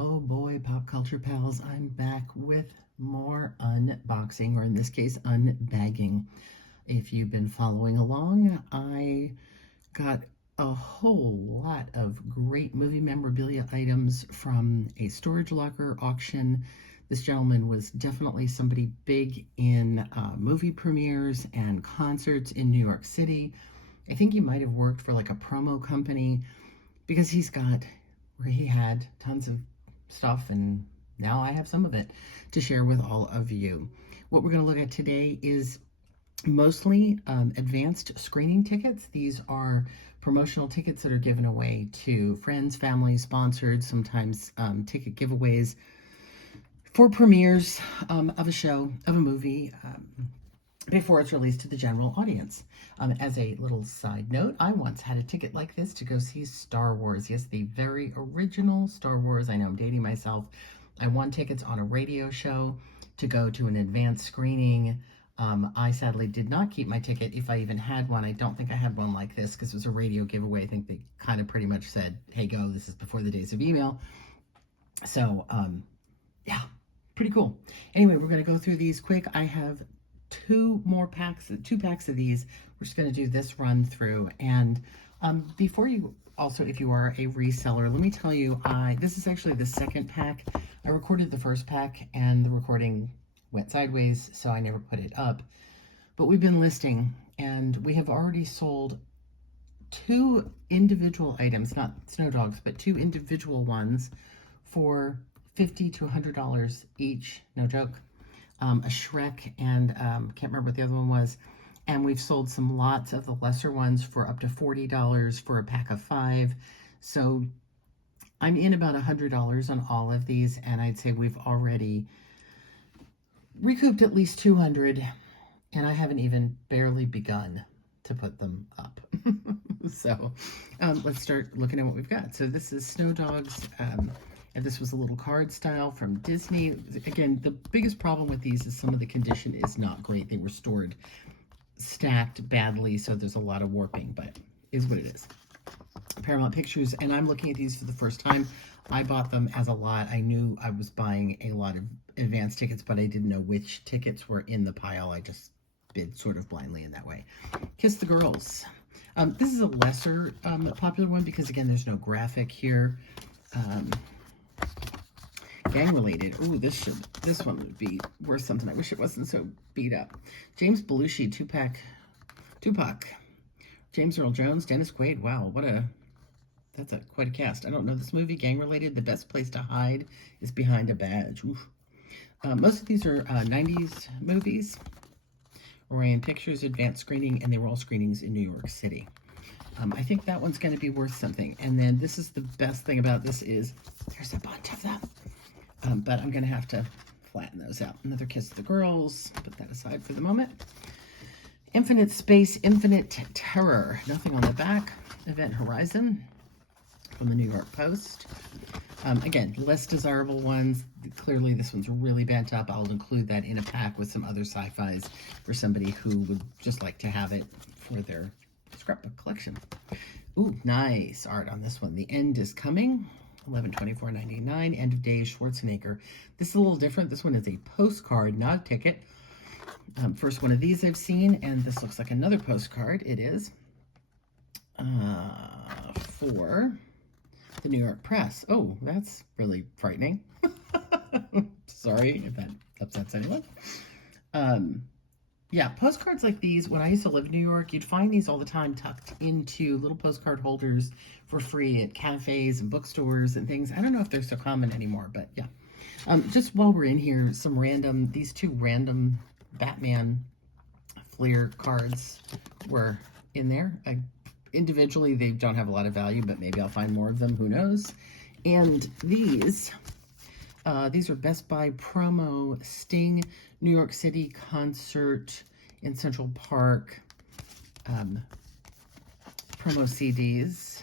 Oh boy, pop culture pals, I'm back with more unboxing, or in this case, unbagging. If you've been following along, I got a whole lot of great movie memorabilia items from a storage locker auction. This gentleman was definitely somebody big in movie premieres and concerts in New York City. I think he might have worked for like a promo company because he had tons of stuff, and now I have some of it to share with all of you. What we're going to look at today is mostly advanced screening tickets. These are promotional tickets that are given away to friends, family, sponsored, sometimes ticket giveaways for premieres of a show, of a movie, before it's released to the general audience. As a little side note, I once had a ticket like this to go see Star Wars. Yes, the very original Star Wars. I know I'm dating myself. I won tickets on a radio show to go to an advanced screening. I sadly did not keep my ticket, if I even had one. I don't think I had one like this because it was a radio giveaway. I think they kind of pretty much said, hey, go, this is before the days of email. So, yeah, pretty cool. Anyway, we're going to go through these quick. I have two packs of these. We're just going to do this run through. And before you, also, if you are a reseller, let me tell you, this is actually the second pack. I recorded the first pack and the recording went sideways, so I never put it up. But we've been listing, and we have already sold two individual items, not Snow Dogs, but two individual ones for $50 to $100 each, no joke. A Shrek and can't remember what the other one was. And we've sold some lots of the lesser ones for up to $40 for a pack of 5. So I'm in about $100 on all of these, and I'd say we've already recouped at least $200, and I haven't even barely begun to put them up. So let's start looking at what we've got. So this is Snow Dogs. And this was a little card style from Disney. Again, the biggest problem with these is some of the condition is not great. They were stored stacked badly, so there's a lot of warping, but is what it is. Paramount Pictures, and I'm looking at these for the first time. I bought them as a lot. I knew I was buying a lot of advanced tickets, but I didn't know which tickets were in the pile. I just bid sort of blindly in that way. Kiss the Girls. This is a lesser popular one because, again, there's no graphic here. Gang related. Ooh, this one would be worth something. I wish it wasn't so beat up. James Belushi, Tupac, James Earl Jones, Dennis Quaid. Wow, that's quite a cast. I don't know this movie. Gang related. The best place to hide is behind a badge. Oof. Most of these are 90s movies. Orion Pictures, advanced screening, and they were all screenings in New York City. I think that one's going to be worth something. And then this is the best thing about this is there's a bunch of them. But I'm going to have to flatten those out. Another Kiss the Girls. Put that aside for the moment. Infinite Space, Infinite Terror. Nothing on the back. Event Horizon from the New York Post. Again, less desirable ones. Clearly, this one's really bent up. I'll include that in a pack with some other sci-fis for somebody who would just like to have it for their scrapbook collection. Ooh, nice art on this one. The End is Coming. $11.24.99. End of Day Schwarzenegger. This is a little different. This one is a postcard, not a ticket. First one of these I've seen, and this looks like another postcard. It is for the New York Press. Oh, that's really frightening. Sorry if that upsets anyone. Yeah, postcards like these, when I used to live in New York, you'd find these all the time tucked into little postcard holders for free at cafes and bookstores and things. I don't know if they're so common anymore, but yeah. Just while we're in here, these two random Batman Fleer cards were in there. Individually, they don't have a lot of value, but maybe I'll find more of them, who knows. And these are Best Buy promo Sting New York City concert in Central Park promo CDs.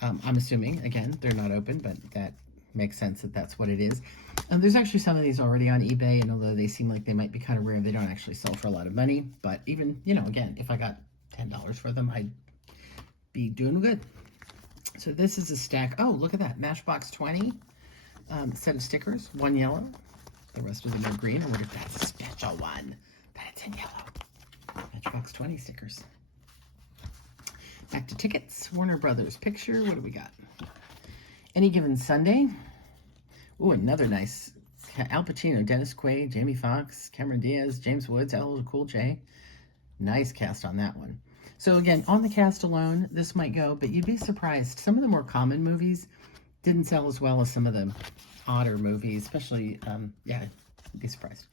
I'm assuming, again, they're not open, but that makes sense that that's what it is. There's actually some of these already on eBay, and although they seem like they might be kind of rare, they don't actually sell for a lot of money. But even, again, if I got $10 for them, I'd be doing good. So this is a stack. Oh, look at that. Matchbox 20. set of stickers, one yellow, the rest of them are green. Or what if that's a special one that it's in yellow? Matchbox 20 stickers. Back to tickets. Warner Brothers picture. What do we got? Any Given Sunday. Ooh, another nice. Al Pacino, Dennis Quaid, Jamie Foxx, Cameron Diaz, James Woods, LL Cool J. Nice cast on that one. So again, on the cast alone, this might go, but you'd be surprised. Some of the more common movies didn't sell as well as some of the odder movies, especially, yeah, you'd be surprised.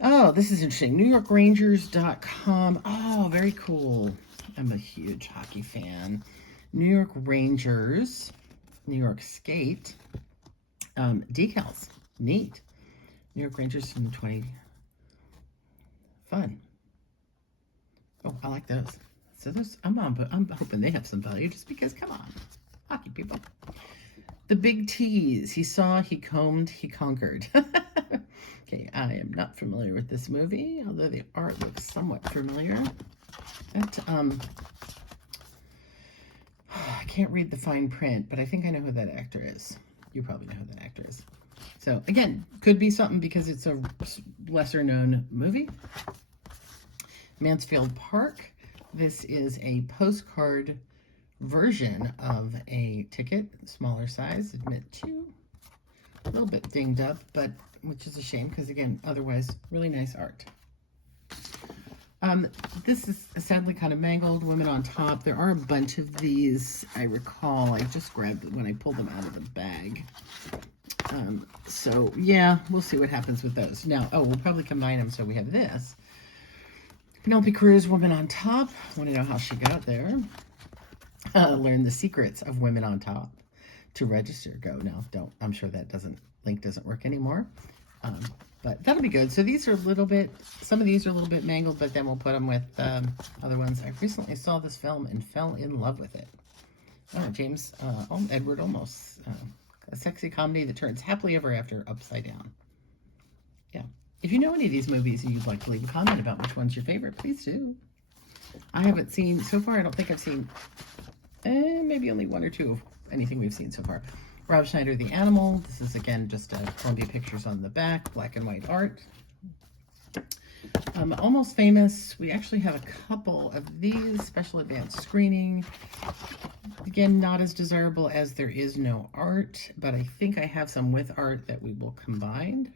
Oh, this is interesting. NewYorkRangers.com. Oh, very cool. I'm a huge hockey fan. New York Rangers, New York Skate, decals. Neat. New York Rangers from 20. Fun. Oh, I like those. So those, I'm hoping they have some value just because, come on, hockey people. The Big T's. He saw, he combed, he conquered. Okay, I am not familiar with this movie, although the art looks somewhat familiar. That, I can't read the fine print, but I think I know who that actor is. You probably know who that actor is. So, again, could be something because it's a lesser-known movie. Mansfield Park. This is a postcard version of a ticket, smaller size, admit to. A little bit dinged up, but which is a shame because, again, otherwise, really nice art. This is sadly kind of mangled, Women on Top. There are a bunch of these, I recall. I just grabbed it when I pulled them out of the bag. So, yeah, we'll see what happens with those. Now, oh, we'll probably combine them so we have this. Penelope Cruz, Women on Top. Want to know how she got there. Learn the secrets of Women on Top. To register, go. No, don't. I'm sure that link doesn't work anymore. But that'll be good. So these are a little bit, some of these are a little bit mangled, but then we'll put them with other ones. I recently saw this film and fell in love with it. Oh, Edward Olmos. A sexy comedy that turns happily ever after upside down. Yeah. If you know any of these movies and you'd like to leave a comment about which one's your favorite, please do. I haven't seen, so far I don't think I've seen maybe only one or two of anything we've seen so far. Rob Schneider, The Animal. This is, again, just Columbia Pictures on the back, black and white art. Almost Famous. We actually have a couple of these, special advanced screening. Again, not as desirable as there is no art, but I think I have some with art that we will combine.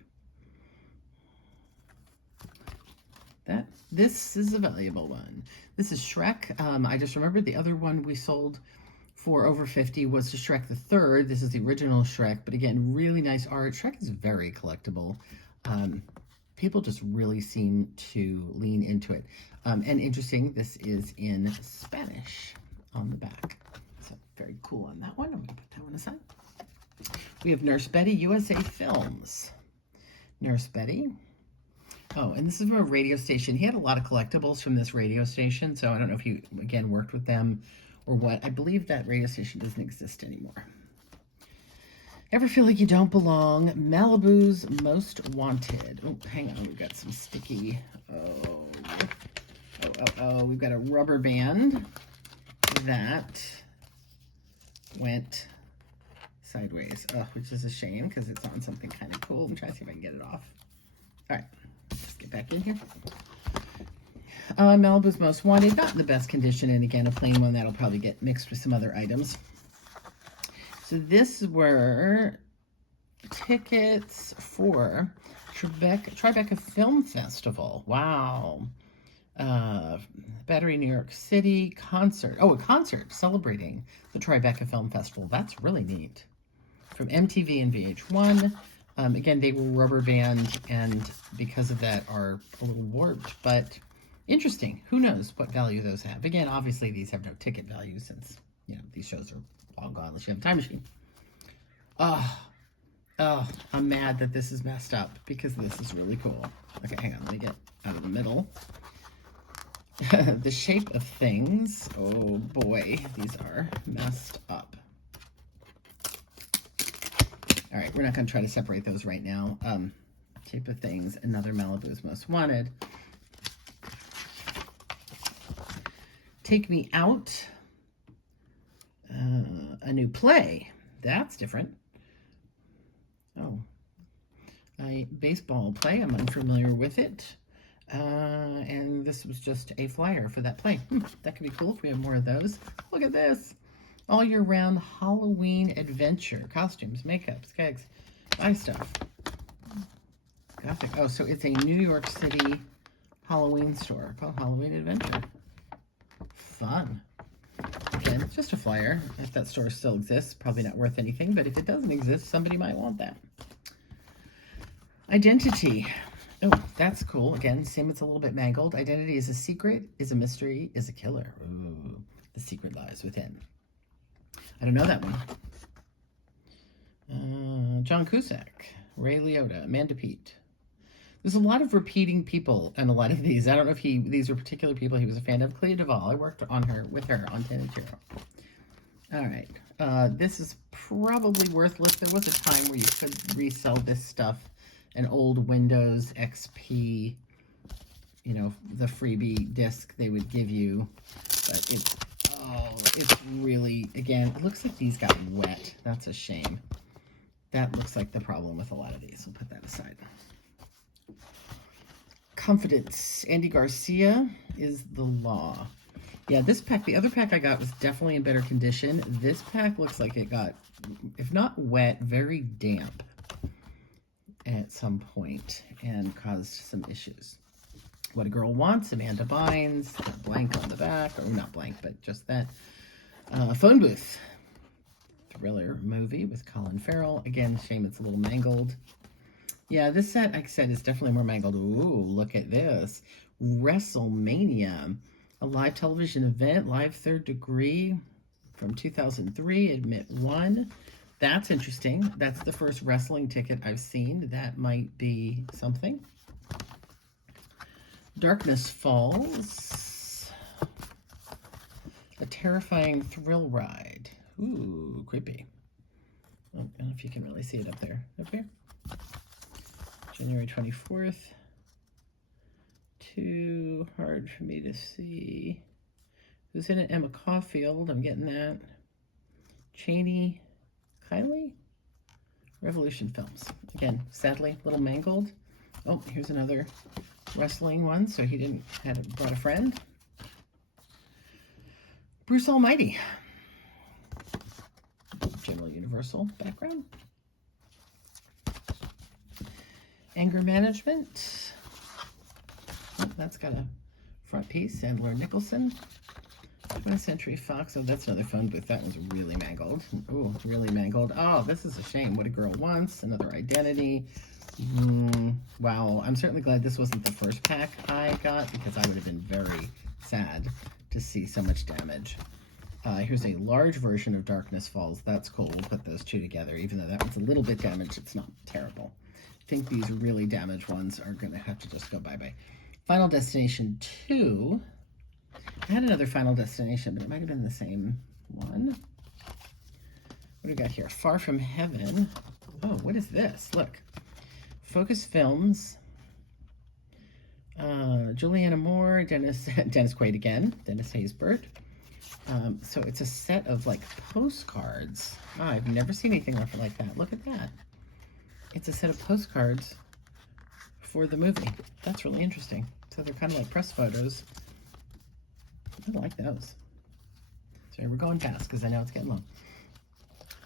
This is a valuable one. This is Shrek. I just remembered the other one we sold for over 50 was to Shrek the Third. This is the original Shrek, but again, really nice art. Shrek is very collectible. People just really seem to lean into it. And interesting, this is in Spanish on the back. So very cool on that one. I'm going to put that one aside. We have Nurse Betty, USA Films. Nurse Betty. Oh, and this is from a radio station. He had a lot of collectibles from this radio station, so I don't know if he, again, worked with them or what. I believe that radio station doesn't exist anymore. Ever feel like you don't belong? Malibu's Most Wanted. Oh, hang on. We've got some sticky. Oh. We've got a rubber band that went sideways. Oh, which is a shame because it's on something kind of cool. I'm trying to see if I can get it off. All right. Let's get back in here. Malibu's Most Wanted. Not in the best condition. And again, a plain one that'll probably get mixed with some other items. So this were tickets for Tribeca Film Festival. Wow. Battery, New York City concert. Oh, a concert celebrating the Tribeca Film Festival. That's really neat. From MTV and VH1. Again, they were rubber band, and because of that are a little warped, but interesting. Who knows what value those have? Again, obviously these have no ticket value since, you know, these shows are long gone unless you have a time machine. Oh, I'm mad that this is messed up because this is really cool. Okay, hang on. Let me get out of the middle. The Shape of Things. Oh boy, these are messed up. All right, we're not going to try to separate those right now. Shape of Things, another Malibu's Most Wanted. Take Me Out. A new play. That's different. Oh, a baseball play. I'm unfamiliar with it. And this was just a flyer for that play. That could be cool if we have more of those. Look at this. All year round Halloween adventure. Costumes, makeup, skags, buy stuff. Gothic. Oh, so it's a New York City Halloween store called Halloween Adventure. Fun. Again, it's just a flyer. If that store still exists, probably not worth anything, but if it doesn't exist, somebody might want that. Identity. Oh, that's cool. Again, same, it's a little bit mangled. Identity is a secret, is a mystery, is a killer. Ooh, the secret lies within. I don't know that one. John Cusack, Ray Liotta, Amanda Peet. There's a lot of repeating people in a lot of these. I don't know if these were particular people he was a fan of. Clea Duvall, I worked with her on Tenantero. All right, this is probably worthless. There was a time where you could resell this stuff, an old Windows XP, you know, the freebie disc they would give you, but it's really, again, it looks like these got wet. That's a shame. That looks like the problem with a lot of these. We'll put that aside. Confidence. Andy Garcia is the law. Yeah, this pack, the other pack I got was definitely in better condition. This pack looks like it got, if not wet, very damp at some point and caused some issues. What a Girl Wants, Amanda Bynes, blank on the back, or not blank, but just that. Phone Booth. Thriller movie with Colin Farrell. Again, shame it's a little mangled. Yeah, this set, like I said, is definitely more mangled. Ooh, look at this. WrestleMania, a live television event, live third degree from 2003, admit one. That's interesting. That's the first wrestling ticket I've seen. That might be something. Darkness Falls, a terrifying thrill ride. Ooh, creepy. Oh, I don't know if you can really see it up there. Up here. January 24th. Too hard for me to see. Who's in it? Emma Caulfield. I'm getting that. Cheney. Kylie? Revolution Films. Again, sadly, a little mangled. Oh, here's another wrestling one. So he didn't brought a friend. Bruce Almighty. General Universal background. Anger Management. Oh, that's got a front piece. Sandler Nicholson. 20th Century Fox. Oh, that's another phone booth. That one's really mangled. Oh, really mangled. Oh, this is a shame. What a Girl Wants. Another Identity. Wow. I'm certainly glad this wasn't the first pack I got, because I would have been very sad to see so much damage. Here's a large version of Darkness Falls. That's cool. We'll put those two together. Even though that one's a little bit damaged, it's not terrible. I think these really damaged ones are going to have to just go bye-bye. Final Destination 2. I had another Final Destination, but it might have been the same one. What do we got here? Far From Heaven. Oh, what is this? Look. Focus Films. Juliana Moore, Dennis Quaid again, Dennis Haysbert. So it's a set of like postcards. Oh, I've never seen anything like that. Look at that. It's a set of postcards for the movie. That's really interesting. So they're kind of like press photos. I like those. Sorry, we're going fast because I know it's getting long.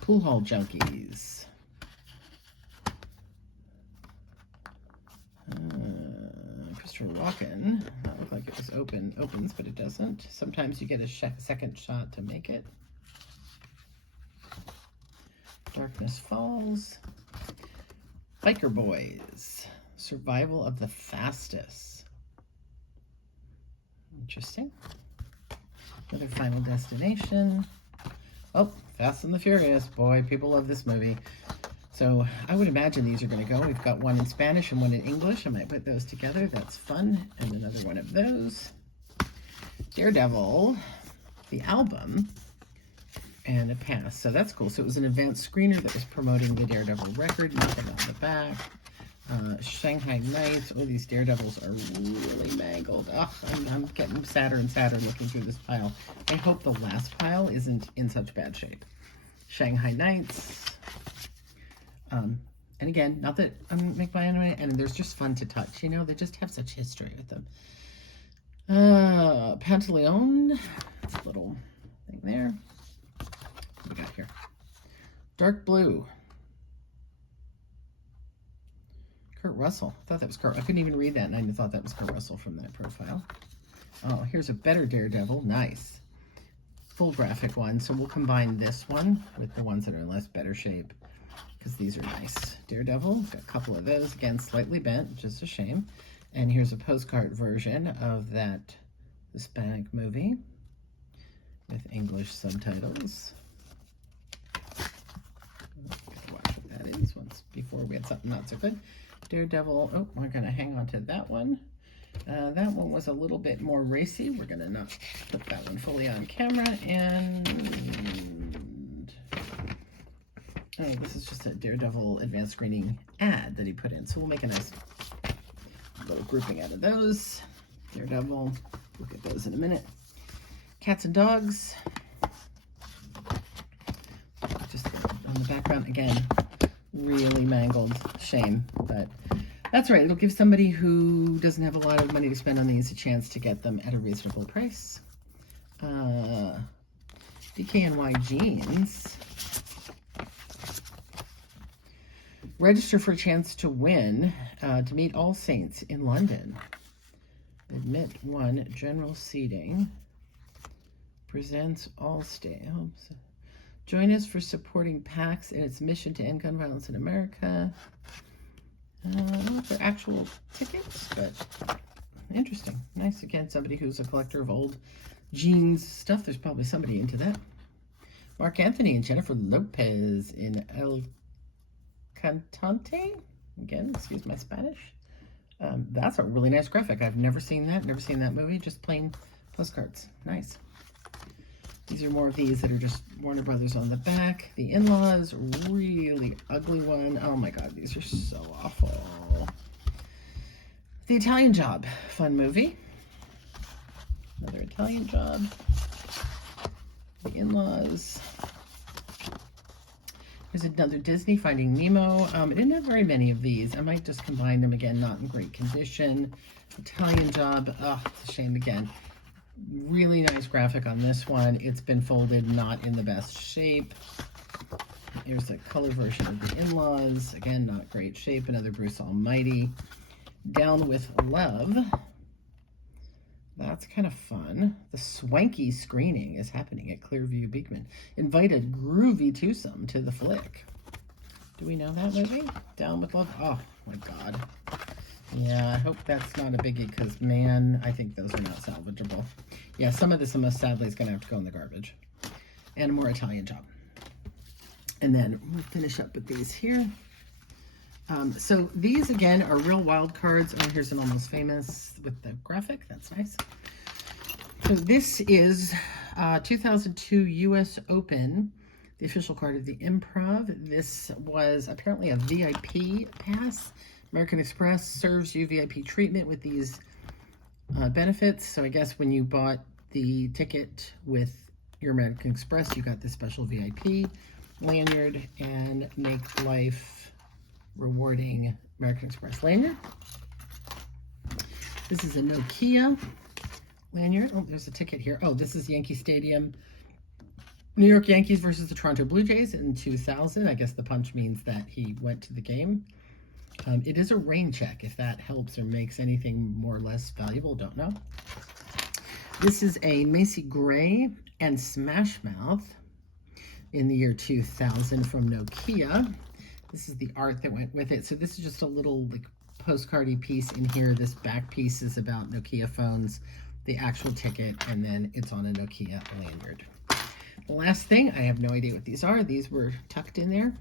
Pool Hall Junkies. Christopher Walken. That looked like it was opens, but it doesn't. Sometimes you get a second shot to make it. Darkness Falls. Biker Boys. Survival of the Fastest. Interesting. Another Final Destination. Oh, Fast and the Furious. Boy, people love this movie. So I would imagine these are going to go. We've got one in Spanish and one in English. I might put those together. That's fun. And another one of those. Daredevil, the album, and a pass. So that's cool. So it was an advanced screener that was promoting the Daredevil record. Nothing on the back. Shanghai Nights. Oh, these Daredevils are really mangled. Oh, I'm getting sadder and sadder looking through this pile. I hope the last pile isn't in such bad shape. Shanghai Nights. And again, not that I'm make my anime, and they're just fun to touch. You know, they just have such history with them. Pantaleon, it's a little thing there. What we got here? Dark blue. Kurt Russell. I thought that was Kurt. I couldn't even read that, and I thought that was Kurt Russell from that profile. Oh, here's a better Daredevil. Nice. Full graphic one. So we'll combine this one with the ones that are in less better shape, because these are nice. Daredevil, got a couple of those. Again, slightly bent, just a shame. And here's a postcard version of that Hispanic movie with English subtitles. Watch what that is. Once before we had something not so good. Daredevil. Oh, we're going to hang on to that one. That one was a little bit more racy. We're going to not put that one fully on camera. And oh, this is just a Daredevil advanced screening ad that he put in. So we'll make a nice little grouping out of those. Daredevil. Look at those in a minute. Cats and dogs. Just on the background again. Really mangled. Shame, but that's right. It'll give somebody who doesn't have a lot of money to spend on these a chance to get them at a reasonable price. DKNY jeans. Register for a chance to win to meet All Saints in London. Admit 1 general seating. Presents all stay. Join us for supporting PAX in its mission to end gun violence in America. They're actual tickets, but interesting. Nice. Again, somebody who's a collector of old jeans stuff. There's probably somebody into that. Mark Anthony and Jennifer Lopez in El Cantante. Again, excuse my Spanish. That's a really nice graphic. I've never seen that. Never seen that movie. Just plain postcards. Nice. These are more of these that are just Warner Brothers on the back. The In-Laws, really ugly one. Oh my God, these are so awful. The Italian Job, fun movie. Another Italian Job. The In-Laws. There's another Disney, Finding Nemo. I didn't have very many of these. I might just combine them again, not in great condition. Italian Job, oh, it's a shame again. Really nice graphic on this one. It's been folded, not in the best shape. Here's a color version of the In-Laws. Again, not great shape. Another Bruce Almighty. Down with Love. That's kind of fun. The swanky screening is happening at Clearview Beekman. Invited groovy twosome to the flick. Do we know that movie? Down with Love. Oh my God. Yeah, I hope that's not a biggie because, man, I think those are not salvageable. Yeah, some of this, most sadly, is going to have to go in the garbage. And a more Italian Job. And then we'll finish up with these here. So these, again, are real wild cards. Oh, here's an Almost Famous with the graphic. That's nice. So this is 2002 U.S. Open, the official card of the Improv. This was apparently a VIP pass. American Express serves you VIP treatment with these benefits. So I guess when you bought the ticket with your American Express, you got this special VIP lanyard and Make Life rewarding American Express lanyard. This is a Nokia lanyard. Oh, there's a ticket here. Oh, this is Yankee Stadium. New York Yankees versus the Toronto Blue Jays in 2000. I guess the punch means that he went to the game. It is a rain check, if that helps or makes anything more or less valuable, don't know. This is a Macy Gray and Smash Mouth in the year 2000 from Nokia. This is the art that went with it. So this is just a little like postcardy piece in here. This back piece is about Nokia phones, the actual ticket, and then it's on a Nokia lanyard. The last thing, I have no idea what these are. These were tucked in there.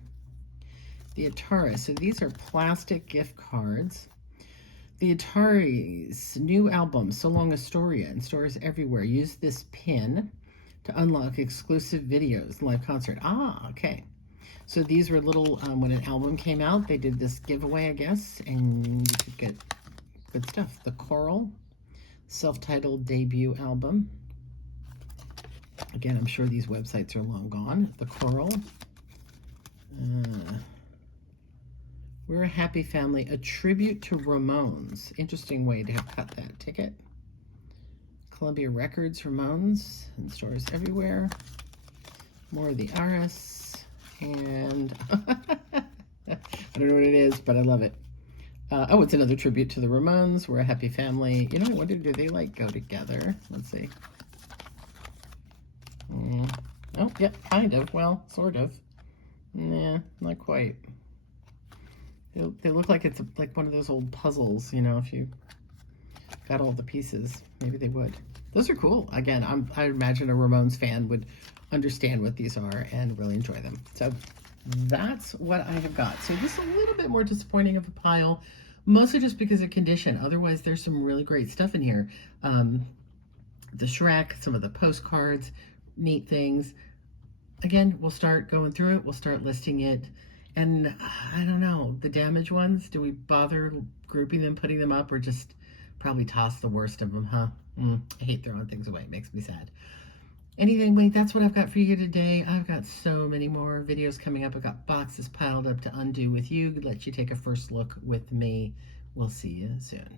The Atari. So these are plastic gift cards. The Atari's new album, So Long Astoria, in stores everywhere. Use this pin to unlock exclusive videos, live concert. Ah, okay. So these were little, when an album came out, they did this giveaway, I guess, and you could get good stuff. The Coral, self-titled debut album. Again, I'm sure these websites are long gone. The Coral. We're a Happy Family, a tribute to Ramones. Interesting way to have cut that ticket. Columbia Records, Ramones, in stores everywhere. More of the Aris, and I don't know what it is, but I love it. Oh, it's another tribute to the Ramones. We're a Happy Family. You know, I wonder, do they like go together? Let's see. Oh, yeah, kind of. Well, sort of. Nah, not quite. They look like it's like one of those old puzzles, you know, if you got all the pieces. Maybe they would. Those are cool. Again, I imagine a Ramones fan would understand what these are and really enjoy them. So that's what I have got. So this is a little bit more disappointing of a pile, mostly just because of condition. Otherwise, there's some really great stuff in here. The Shrek, some of the postcards, neat things. Again, we'll start going through it. We'll start listing it. And I don't know, the damaged ones, do we bother grouping them, putting them up, or just probably toss the worst of them, huh? I hate throwing things away. It makes me sad. Anyway, that's what I've got for you today. I've got so many more videos coming up. I've got boxes piled up to undo with you. Let you take a first look with me. We'll see you soon.